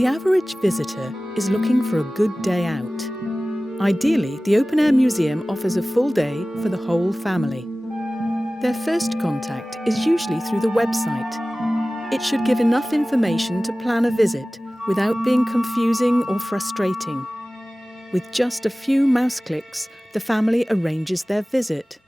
The average visitor is looking for a good day out. Ideally, the Open Air Museum offers a full day for the whole family. Their first contact is usually through the website. It should give enough information to plan a visit without being confusing or frustrating. With just a few mouse clicks, the family arranges their visit.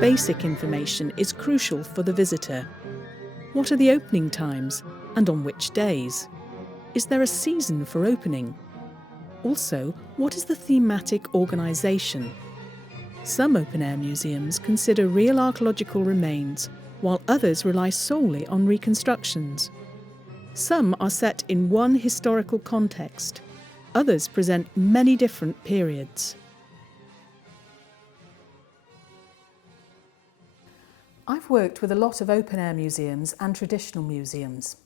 Basic information is crucial for the visitor. What are the opening times and on which days? Is there a season for opening? Also, what is the thematic organisation? Some open-air museums consider real archaeological remains, while others rely solely on reconstructions. Some are set in one historical context. Others present many different periods. I've worked with a lot of open-air museums and traditional museums.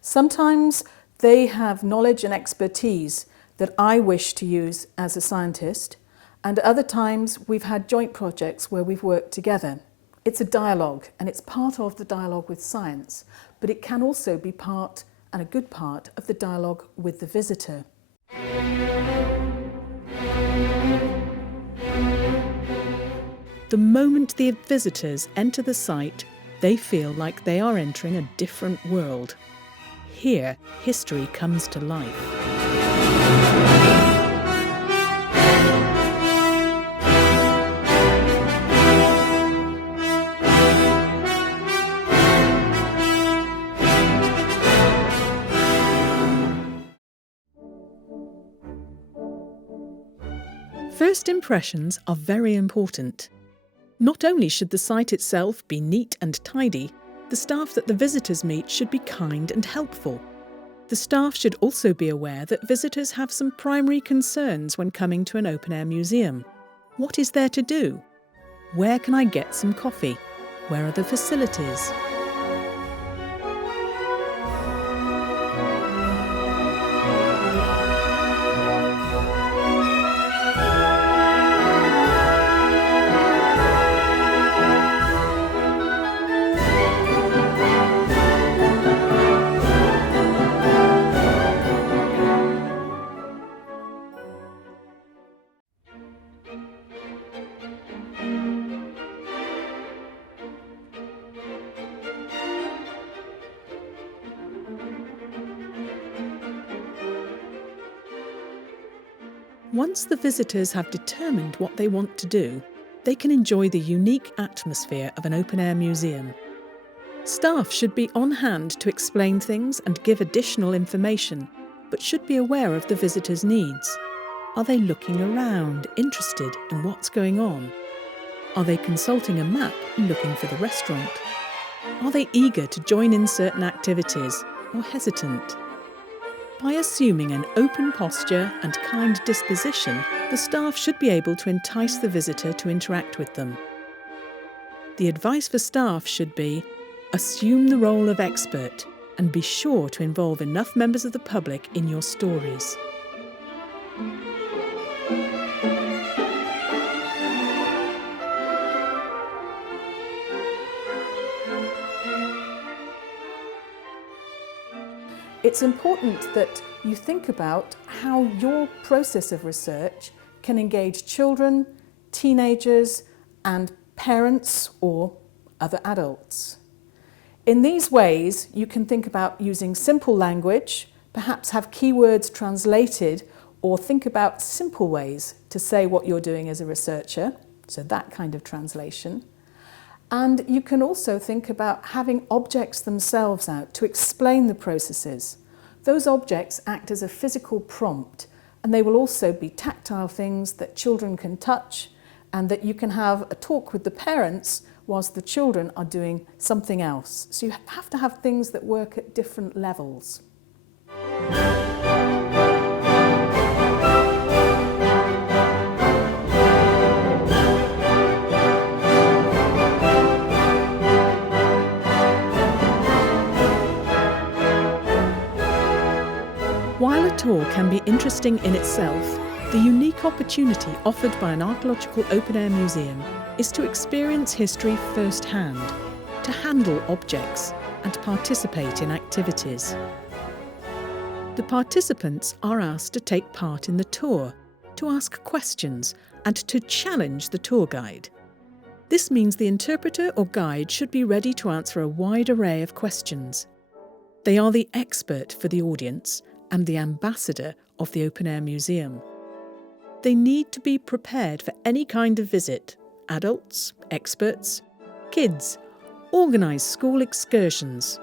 Sometimes they have knowledge and expertise that I wish to use as a scientist, and other times we've had joint projects where we've worked together. It's a dialogue, and it's part of the dialogue with science, but it can also be part, and a good part, of the dialogue with the visitor. The moment the visitors enter the site, they feel like they are entering a different world. Here, history comes to life. First impressions are very important. Not only should the site itself be neat and tidy, the staff that the visitors meet should be kind and helpful. The staff should also be aware that visitors have some primary concerns when coming to an open-air museum. What is there to do? Where can I get some coffee? Where are the facilities? Once the visitors have determined what they want to do, they can enjoy the unique atmosphere of an open-air museum. Staff should be on hand to explain things and give additional information, but should be aware of the visitors' needs. Are they looking around, interested in what's going on? Are they consulting a map and looking for the restaurant? Are they eager to join in certain activities or hesitant? By assuming an open posture and kind disposition, the staff should be able to entice the visitor to interact with them. The advice for staff should be, assume the role of expert and be sure to involve enough members of the public in your stories. It's important that you think about how your process of research can engage children, teenagers, and parents or other adults. In these ways, you can think about using simple language, perhaps have keywords translated, or think about simple ways to say what you're doing as a researcher, so that kind of translation. And you can also think about having objects themselves out to explain the processes. Those objects act as a physical prompt, and they will also be tactile things that children can touch, and that you can have a talk with the parents whilst the children are doing something else. So you have to have things that work at different levels. While a interesting in itself, the unique opportunity offered by an archaeological open-air museum is to experience history firsthand, to handle objects and participate in activities. The participants are asked to take part in the tour, to ask questions and to challenge the tour guide. This means the interpreter or guide should be ready to answer a wide array of questions. They are the expert for the audience and the ambassador of the open-air museum. They need to be prepared for any kind of visit: adults, experts, kids, organised school excursions.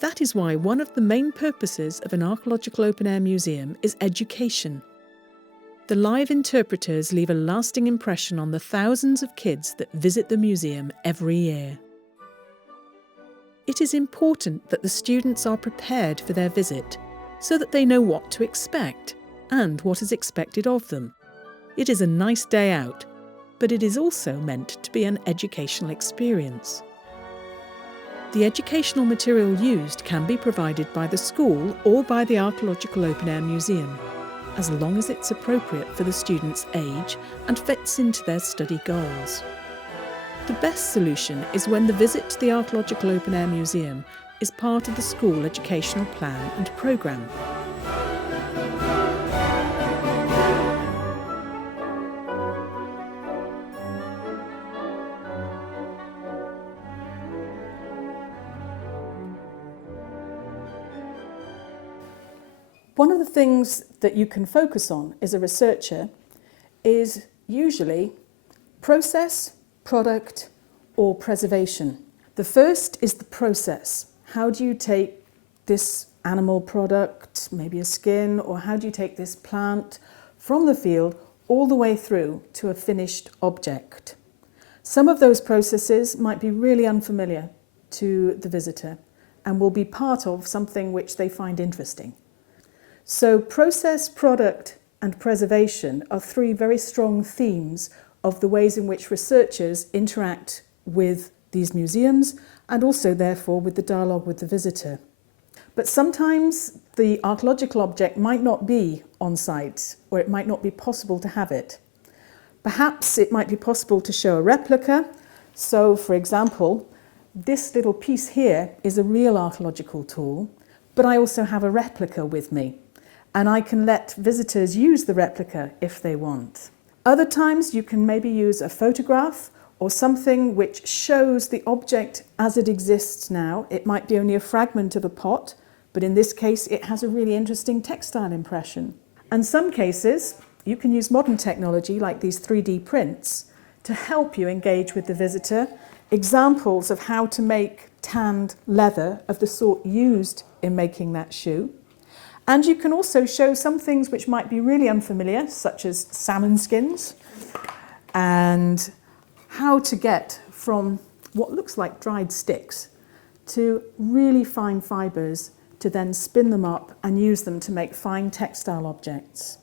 That is why one of the main purposes of an archaeological open-air museum is education. The live interpreters leave a lasting impression on the thousands of kids that visit the museum every year. It is important that the students are prepared for their visit so that they know what to expect and what is expected of them. It is a nice day out, but it is also meant to be an educational experience. The educational material used can be provided by the school or by the Archaeological Open-Air Museum, as long as it's appropriate for the students' age and fits into their study goals. The best solution is when the visit to the Archaeological Open-Air Museum is part of the school educational plan and programme. One of the things that you can focus on as a researcher is usually process, product, or preservation. The first is the process. How do you take this animal product, maybe a skin, or how do you take this plant from the field all the way through to a finished object? Some of those processes might be really unfamiliar to the visitor and will be part of something which they find interesting. So process, product and preservation are three very strong themes of the ways in which researchers interact with these museums and also therefore with the dialogue with the visitor. But sometimes the archaeological object might not be on site, or it might not be possible to have it. Perhaps it might be possible to show a replica. So for example, this little piece here is a real archaeological tool, but I also have a replica with me. And I can let visitors use the replica if they want. Other times you can maybe use a photograph or something which shows the object as it exists now. It might be only a fragment of a pot, but in this case it has a really interesting textile impression. In some cases you can use modern technology like these 3D prints to help you engage with the visitor. Examples of how to make tanned leather of the sort used in making that shoe. And you can also show some things which might be really unfamiliar, such as salmon skins, and how to get from what looks like dried sticks to really fine fibres to then spin them up and use them to make fine textile objects.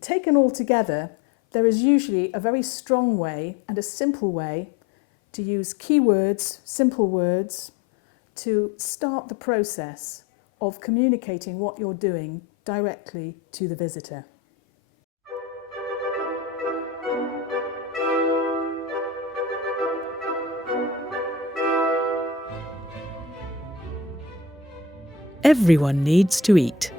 Taken all together, there is usually a very strong way and a simple way to use keywords, simple words, to start the process of communicating what you're doing directly to the visitor. Everyone needs to eat.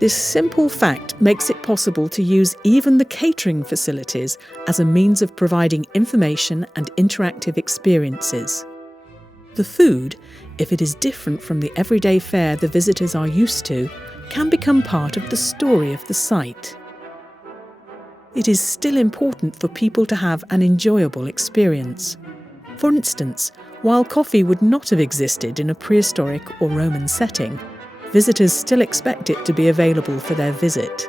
This simple fact makes it possible to use even the catering facilities as a means of providing information and interactive experiences. The food, if it is different from the everyday fare the visitors are used to, can become part of the story of the site. It is still important for people to have an enjoyable experience. For instance, while coffee would not have existed in a prehistoric or Roman setting, visitors still expect it to be available for their visit.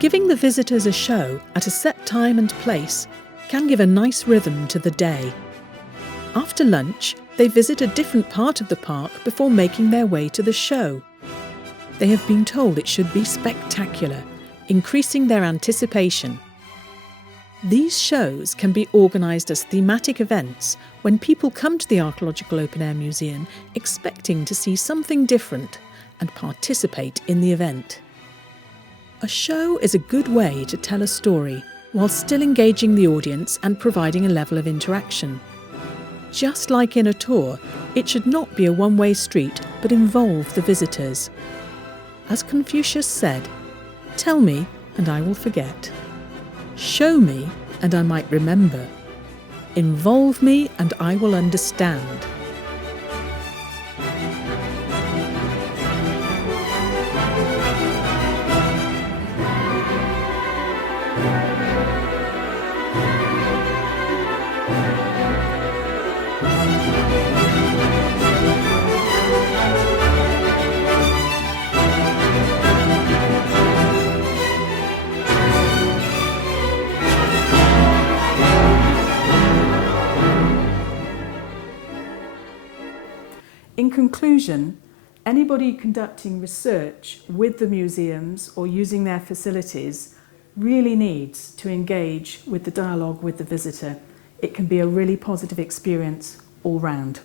Giving the visitors a show at a set time and place can give a nice rhythm to the day. After lunch, they visit a different part of the park before making their way to the show. They have been told it should be spectacular, increasing their anticipation. These shows can be organised as thematic events when people come to the Archaeological Open Air Museum expecting to see something different and participate in the event. A show is a good way to tell a story while still engaging the audience and providing a level of interaction. Just like in a tour, it should not be a one-way street but involve the visitors. As Confucius said, "Tell me and I will forget. Show me and I might remember. Involve me and I will understand." In conclusion, anybody conducting research with the museums or using their facilities really needs to engage with the dialogue with the visitor. It can be a really positive experience all round.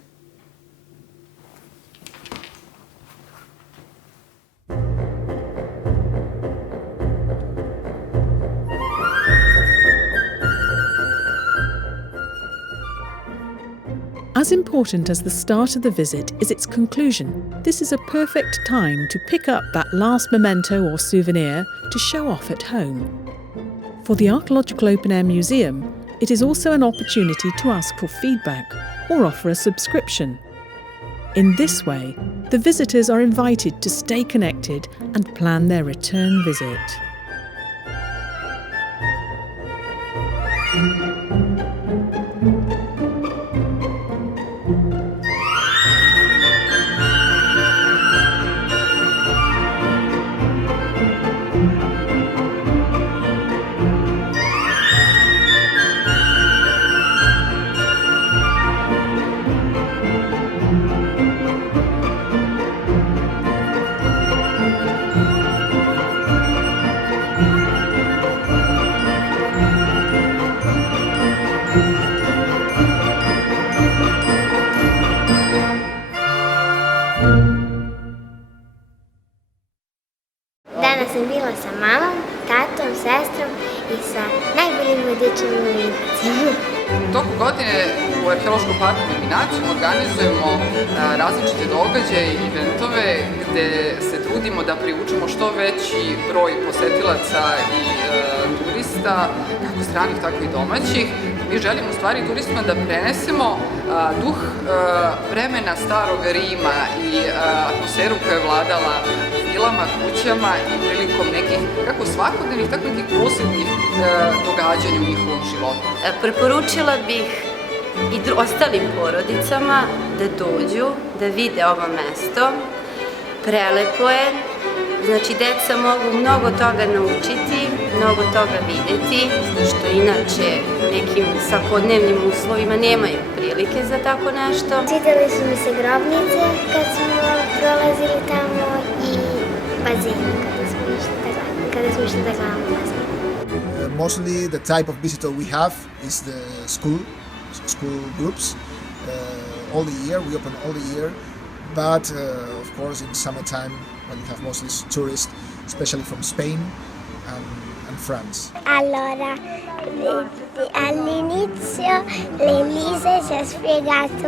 As important as the start of the visit is its conclusion. This is a perfect time to pick up that last memento or souvenir to show off at home. For the Archaeological Open Air Museum, it is also an opportunity to ask for feedback or offer a subscription. In this way, the visitors are invited to stay connected and plan their return visit. Danas sam bila sa mamom, tatom, sestrom i sa najboljim vodičem u Vinkovcima. Toku godine u Arheološkom parku Mlinac organizujemo različite događaje i eventove gde se trudimo da privučemo što veći broj posetilaca i turista, kako stranih, tako i domaćih. Mi želimo u stvari turistima da prenesemo duh vremena starog Rima i atmosferu koja je vladala vilama, kućama i prilikom nekih kako svakodnevnih, tako i nekih posebnih događanja u njihovom životu. Preporučila bih i ostalim porodicama da dođu, da vide ovo mesto. Prelepo je, znači deca mogu mnogo toga naučiti, mnogo toga videti, što inače u nekim svakodnevnim uslovima nemaju prilike za tako nešto. Svidjeli su mi se grobnice kad smo prolazili tamo i bazeni kada smo išli da gledamo bazen. Mostly the type of visitor we have is the school groups all the year. We open all the year, but of course in summertime when you have mostly tourists, especially from Spain and France. Allora, all'inizio l'Elisa ci ha spiegato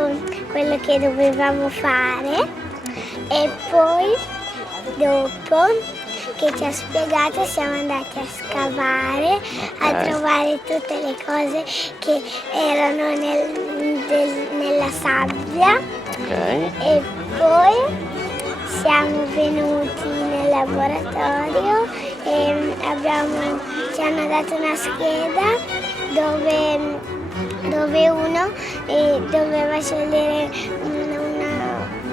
quello che dovevamo fare e poi dopo che ci ha spiegato siamo andati a scavare, a trovare tutte le cose che erano nella sabbia. E poi siamo venuti nel laboratorio e ci hanno dato una scheda dove uno doveva scegliere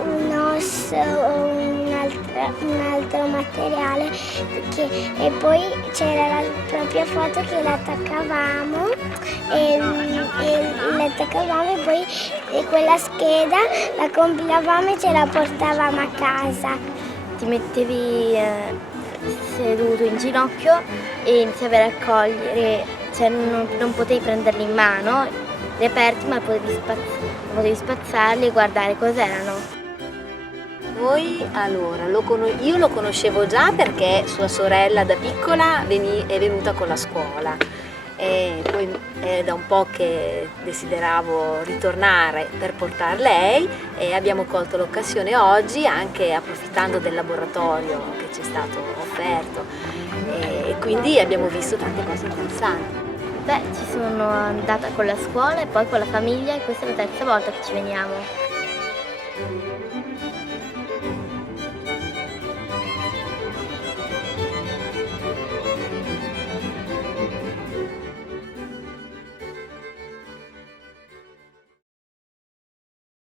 un osso o un'altra un altro materiale e poi c'era la propria foto che la attaccavamo e poi quella scheda la compilavamo e ce la portavamo a casa. Ti mettevi seduto in ginocchio e iniziavi a raccogliere, cioè non potevi prenderli in mano, li aperti ma potevi spazzarli e guardare cos'erano. Noi allora, io lo conoscevo già perché sua sorella da piccola è venuta con la scuola e poi è da un po' che desideravo ritornare per portare lei e abbiamo colto l'occasione oggi anche approfittando del laboratorio che ci è stato offerto e quindi abbiamo visto tante cose interessanti. Beh, ci sono andata con la scuola e poi con la famiglia e questa è la terza volta che ci veniamo.